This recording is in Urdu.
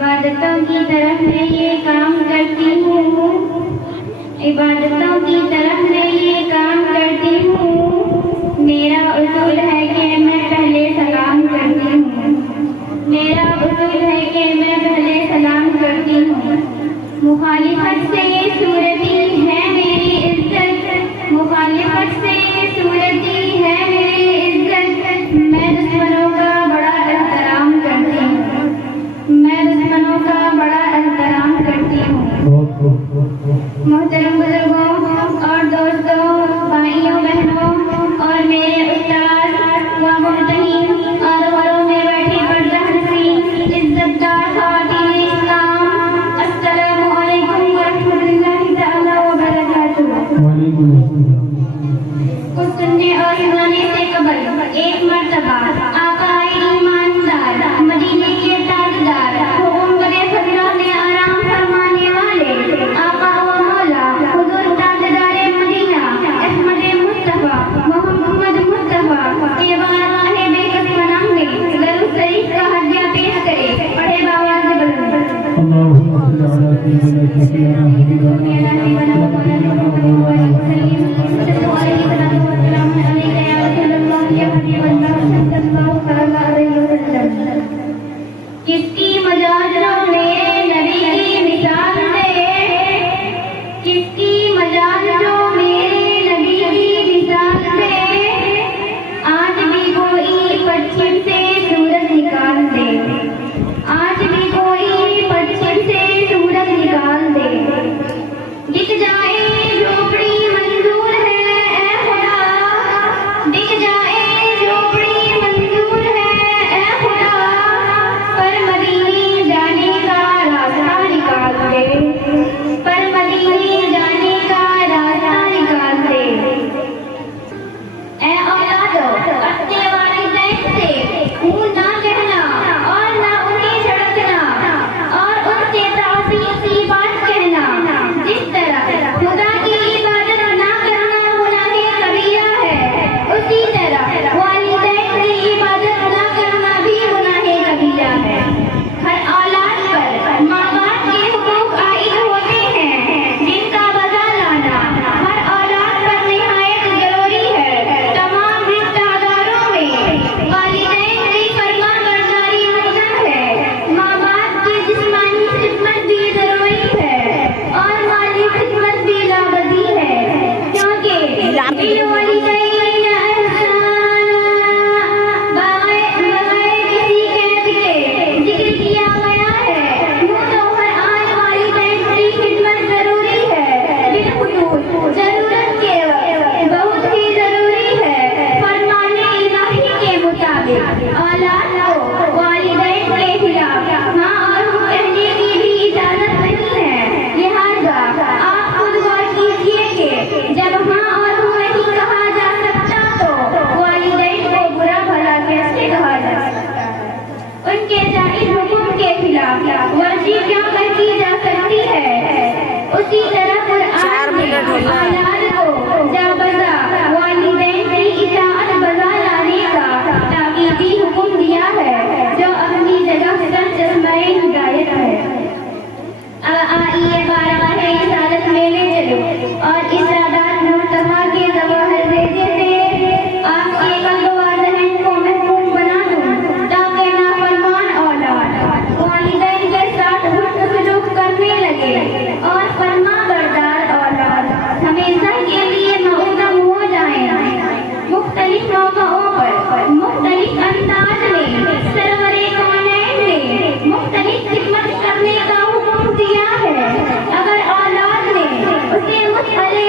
عبادتوں کی طرف میں یہ کام کرتی ہوں، عبادتوں کی طرف میں یہ کام کرتی ہوں، میرا اصول ہے کہ میں پہلے سلام کرتی ہوں، میرا اصول ہے کہ میں پہلے سلام کرتی ہوں۔ مخالفت سے یہ صورتی ہے میری عزت، مخالفت سے یہ صورتی ہے میری عزت، میں دشمنوں کا بڑا احترام کرتی ہوں، میں دشمنوں کا بڑا احترام کرتی ہوں۔ محترم بزرگوں اور دوستوں، بھائیوں بہنوں اور میرے استاد و ممتحن اور گھروں میں بیٹھی پردہ نشین عزت دار خواتین اسلام، السلام علیکم ورحمۃ اللہ تعالی وبرکاتہ۔ کچھ سننے اور سنانے سے قبل ایک مرتبہ آقائے ایماندار، مدینے کے تاجدار، حکم برے خدا میں آرام فرمانے والے آقا و مولا حضور تاجدار مدینہ احمد مصطفیٰ محمد مصطفیٰ کے بارگاہ بے کس پناہ میں درود شریف کا ہدیہ پیش کرے، پڑھے بآواز بلند۔ اللهم صل على سيدنا شفيعنا حبيبنا کس کی مجاز جو میرے نبی کی مثال دے، کس کی مجاز جو میرے نبی کی مثال دے، آج بھی کوئی پچھم سے سورج نکال دے، آج بھی کوئی پچھم سے سورج نکال دے، دکھ جائے جھوپڑی منظور ہے اے خدا، دکھ جائے جھوپڑی منظور ہے اے خدا، پر مدینے جانے کا راستہ نکال دے، پر مدینے جانے کا راستہ نکال دے۔ اے اولادو، اپنے والدین سے خون نہ کہنا اور نہ انہیں جھڑکنا اور ان سے تعظیم کی بات کہنا، جس طرح خدا کی عبادت نہ کرنا گناہ کبیرہ ہے، اسی طرح والدین کی عبادت نہ کرنا بھی گناہ کبیرہ ہے۔ ہر اولاد پر ماں باپ کے حقوق عائد ہوتے ہیں جن کا بجا لانا ہر اولاد پر نہایت ضروری ہے۔ تمام رشتہ داروں میں والدین کی فرما برداری لازم ہے، ماں باپ کی جسمانی خدمت بھی ضروری ہے اور مالی خدمت بھی لابدی ہے، کیونکہ بالوالدین احسانا بغیر کسی قید کے ذکر کیا گیا ہے۔ یوں تو ہر آج والدین کی خدمت ضروری ہے، بالخصوص ضرورت کے وقت بہت ہی ضروری ہے۔ فرمان الہی کے مطابق اولاد کو والدین کے خلاف ہاں اور ہم کہنے کی بھی اجازت نہیں ہے، لہٰذا آپ خود غور کیجیے کہ جب ہاں اور ہم نہیں کہا جا سکتا تو والدین کو برا بھلا کیسے کہا جا سکتا ہے؟ ان کے جائز حکم کے خلاف ورزی کیوں کر کی جا سکتی ہے؟ اسی طرح قرآن نے اولاد کو جا بجا والدین کی اطاعت بجا لانے کا تاکیدی حکم دیا ہے، جو اپنی جگہ سر چشمہ ہدایت ہے۔ آئیے بارگاہ رسالت میں لے چلو اور اس سادات مرتبہ کے ظواہر ریزے سے آپ کے قلب و ذہن کو محفوظ بنا دوں، تاکہ نافرمان اولاد والدین کے ساتھ حسن سلوک کرنے لگے اور فرما بردار اولاد ہمیشہ کے لیے معصوم ہو جائیں۔ مختلف موقعوں پر مختلف انداز میں سرور کونین نے مختلف خدمت کرنے کا حکم دیا ہے۔ اگر اولاد نے اسے مصالح